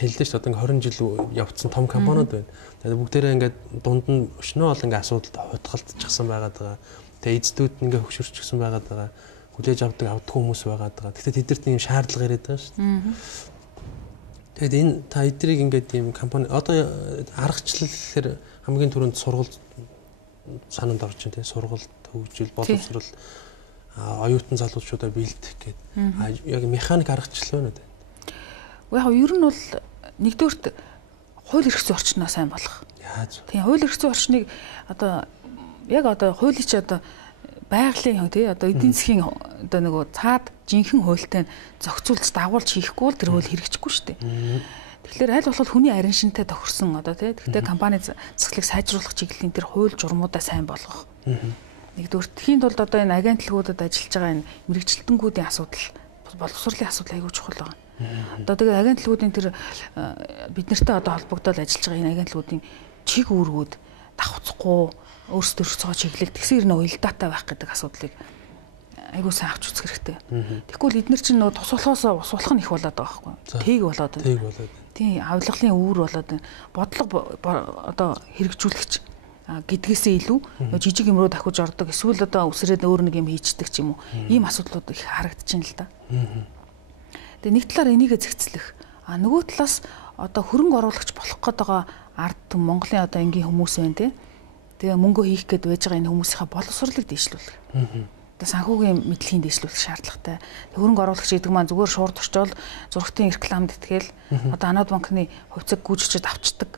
хэллээ шүү дээ. Одоо 20 жил явцсан том компаниуд байна. Тэгээд бүгдээрээ ингээд дунд нь өчнөө бол ингээд асуудалд хутгалтчихсан байгаад байгаа. Тэгээд эзэдүүд нь ингээд хөшөрчихсэн байгаад байгаа. Хүлээж авдаг хүмүүс байгаад байгаа. Гэхдээ тэднэрт ийм шаардлага ирээд байгаа шүү дээ. Тэгээд энэ та эдрийг ингээд ийм компани одоо аргачлал гэхээр хамгийн түрүүнд сургалт санаанд орж байна тийм сургалт хөгжил боловсрол оюутан залуучуудаа бэлдэх гэдэг яг механик аргачлал байна үү? Яг ер нь бол нэгдүгürt хууль эрх зүйн орчноо сайн болгох. Яаж? Тийм хууль эрх зүйн орчныг одоо яг одоо хуулийн чи одоо байгалийн тий одоо эдийн засгийн одоо нөгөө цаад жинхэнэ хуультай зохицуулж дагуулж хийхгүй бол тэр хууль хэрэгжихгүй шүү дээ. Тэгэхээр аль болох хүний арин шинтэй тохирсон одоо тий тэгтээ компани засаглалыг сайжруулах чиглэлийн тэр хууль журмуудаа сайн болгох. Нэгдүгээр тхийн тулд одоо энэ агентлагуудад ажиллаж байгаа энэ мэрэгчлэлтэнгүүдийн асуудал боловсролын асуудал аягүй чухал байна. Одоо тэгээ агентлагуудын тэр бид нартай одоо холбогдоод ажиллаж байгаа энэ агентлагуудын чиг үүргүүд давхцахгүй өөрсдөө өрцгөө чиглэл тэгсэр нөө уялдаатай байх гэдэг асуудлыг айгуу сайн авч үзэх хэрэгтэй. Тэгвэл эдгээр чинь нөө тусуулахаас усуулах нь их болоод байгаа байхгүй. Тэг болоод байна. Тийм авилгалын үүр болоод байна. Бодлого одоо хэрэгжүүлэгч гэдгээсээ илүү жижиг юмруу дахиж ордог эсвэл одоо үсрээд өөр нэг юм хийчдэг ч юм уу. Ийм асуудлууд их харагдчихээн л да. Тэгээ нэг талаар энийгээ зэгцлэх. Нөгөө талаас одоо хөрөнгө оруулагч болох гээд байгаа ард түмэн Монголын одоо энгийн хүмүүс байна тий. Тэгээ мөнгө хийх гээд байж байгаа энэ хүмүүсийнхаа боловсролыг дэвшлүүлэх. Одоо санхүүгийн мэдлэгийг дэвшлүүлэх шаардлагатай. Хөрөнгө оруулагч гэдэг маань зүгээр шуурд очивол зургтын рекламд итгэл одоо Анаад банкны хувьцаг гүйцэтгэж авчдаг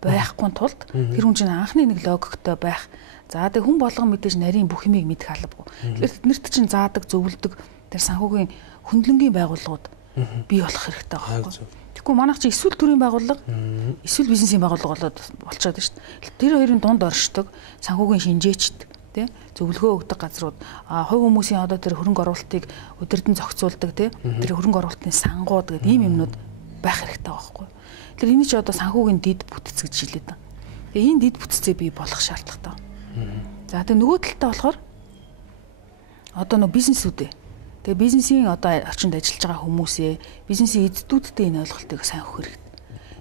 байхгүй тулд тэр хүн чинь анхны нэг логиктой байх. За тэгээ хүн болгон мэдээж нарийн бүх юмыг мэдэх албагүй. Тэгэхээр тэднэрт чинь заадаг, зөвлөдөг тэр санхүүгийн хөндлөнгийн байгууллагууд бий болох хэрэгтэй байгаа байхгүй. Тэгэхгүй манайх чи эсвэл төрийн байгууллага, эсвэл бизнесийн байгууллага болчиход байна шүү дээ. Тэр хоёрын дунд оршдог санхүүгийн шинжээчд тий зөвлөгөө өгдөг газрууд хувь хүмүүсийн одоо тэр хөрөнгө оруулалтыг өдөрдөн зохицуулдаг тий тэр хөрөнгө оруулалтын сангууд гэдэг ийм юмнууд байх хэрэгтэй байхгүй. Тэр энэ чи одоо санхүүгийн дид бүтц гэж хэлээд байна. Тэгээ энэ дид бүтцээ бий болох шаардлагатай. За тэгээ нөгөө талтай болохоор одоо нөгөө бизнесүүдээ тэгээ бизнесийн одоо орчинд ажиллаж байгаа хүмүүсээ бизнесийн эзэдүүдтэй энэ ойлголтыг сайн өгөх хэрэгтэй.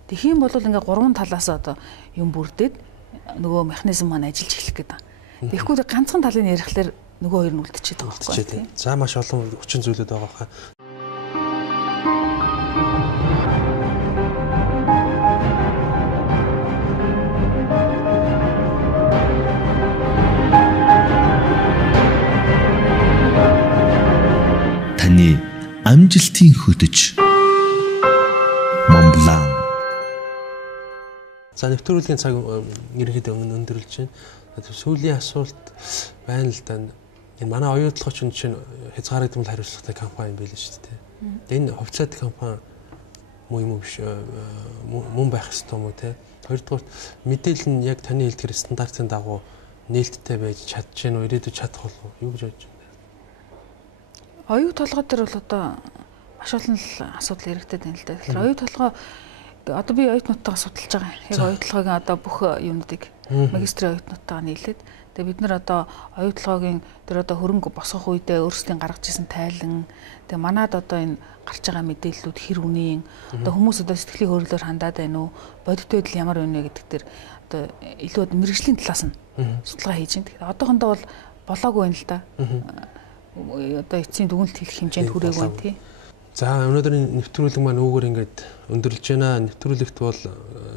Тэгэх юм бол ингээ гурван талаас одоо юм бүрдээд нөгөө механизм маань ажиллаж эхлэх гэдэг. Тэгэхгүй ганцхан талын ярихлаар нөгөө хоёр нь үлдчихэд байгаа байхгүй. За маш олон хүчин зүйлүүд байгаа хаа. Таны амжилтын хөдөж Монблан. За нэвтрүүлгийн цаг ерөнхийдөө өндөрлж байна. Сүүлийн асуулт байна л да. Энэ манай оюутлогч чинь хязгаарлагдмал хариуцлагатай компани байл шүү дээ. Энэ хувьцаат компани муу юм биш мөн байх ёстой юм уу те. Хоёрдугаар мэдээлэл нь яг таны хэлдгээр стандартын дагуу нээлттэй байж чадчихэв үү, ирээдүйд чадах болов уу? Юу гэж бодож байна? Оюу толгой дээр бол одоо маш олон асуудал хэрэгтэй байна л да. Тэгэхээр оюу толгой одоо би оюутнуудтайгаа судалж байгаа. Яг оюутлогын одоо бүх юмнуудыг магистрийн оюутнуудтайгаа нийлээд тэгээ бид нар одоо оюутлогын тэр одоо хөрөнгө босгох үедээ өөрсдийн гаргаж ирсэн тайлан тэгээ манад одоо энэ гарч байгаа мэдээллүүд хэр үнийн одоо хүмүүс одоо сэтгэлийн хөдлөлөөр хандаад байна уу? Бодит байдал ямар байна вэ гэдэг дээр одоо илүү мэрэгжлийн талаас нь судалгаа хийж байна. Тэгэхээр одоохондоо бол болоогүй байна л да. Одоо эцсийн дүгнэлт хийх хэмжээнд хүрээгүй тий. За өнөөдрийн нэвтрүүлэг маань үүгээр ингээд өндөрлж байна. Нэвтрүүлэгт бол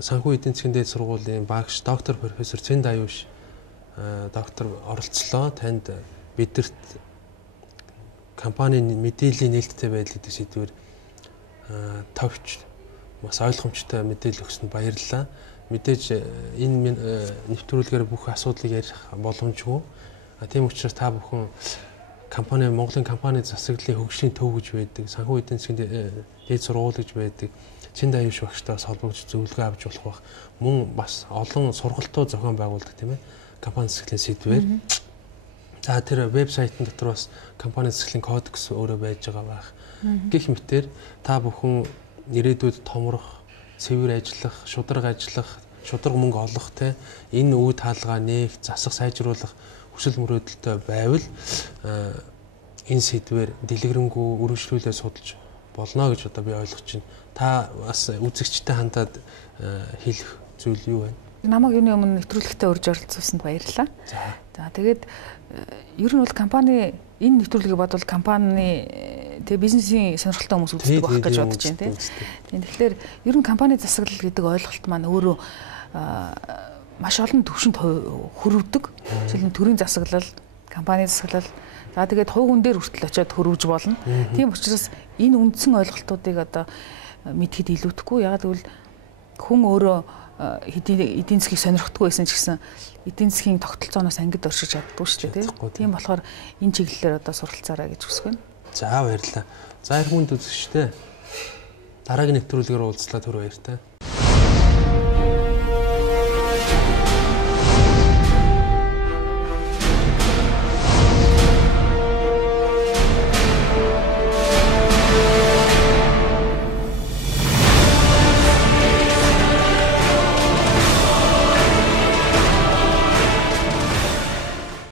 санхүү эдийн засгийн дээд сургуулийн багш доктор профессор Цэнд Аюуш доктор оролцлоо. Танд бидэрт компанийн мэдээллийн нээлттэй байдал гэдэг сэдвээр товч бас ойлгомжтой мэдээлэл өгсөнд баярлалаа. Мэдээж энэ нэвтрүүлгээр бүх асуудлыг ярих боломжгүй. Тийм учраас та бүхэн Монголын компани засаглалын хөгжлийн төв гэж байдаг, санхүү эдийн засгийн дээд сургууль гэж байдаг. Цэнд Аюуш багштайс холбогдож зөвлөгөө авч болох бах. Мөн бас олон сургалтууд зохион байгуулдаг тийм ээ. Компани засаглалын сэдвээр. За тэр вебсайтын дотор бас компани засаглалын кодекс өөрөө байж байгаа байх. Гэх мэтээр та бүхэн ирээдүйд томрох, цэвэр ажиллах, шударга мөнгө олох те энэ үе таалгаа нээх, засах, сайжруулах хүсэл мөрөөдөлтэй байвал энэ сэдвээр дэлгэрэнгүй үргэлжлүүлээ судалж болно гэж одоо би ойлгож байна. Та бас үзэгчтэй хандаад хэлэх зүйл юу вэ? Намайг юуны өмнө нэвтрүүлэгтээ урьж оролцуулсанд баярлалаа. За тэгээд ер нь бол компани энэ нэвтрүүлгийг бодвол компани тэгээ бизнесийн сонирхолтой хүмүүс үздэг байх гэж бодож байна тийм. Тэгэхээр ер нь компани засаглал гэдэг ойлголт маань өөрөө маш олон төвшөнд хөрвдөг. Жишээлбэл төрийн засаглал, компани засаглал, за тэгээд хувь хүн дээр хүртэл очиод хөрвж болно. Тийм учраас энэ үндсэн ойлголтуудыг одоо мэдхэд илүүдэхгүй. Ягаад гэвэл хүн өөрөө эдийн засгийг сонирхдаггүй байсан ч гэсэн эдийн засгийн тогтолцооноос ангид оршиж чаддгүй шүү дээ. Тийм болохоор энэ чиглэлээр одоо суралцаарай гэж хүсэж байна. За баярлалаа. За их хүнд үзэгчтэй дараагийн нэвтрүүлгээр уулзлаа түр баяртай.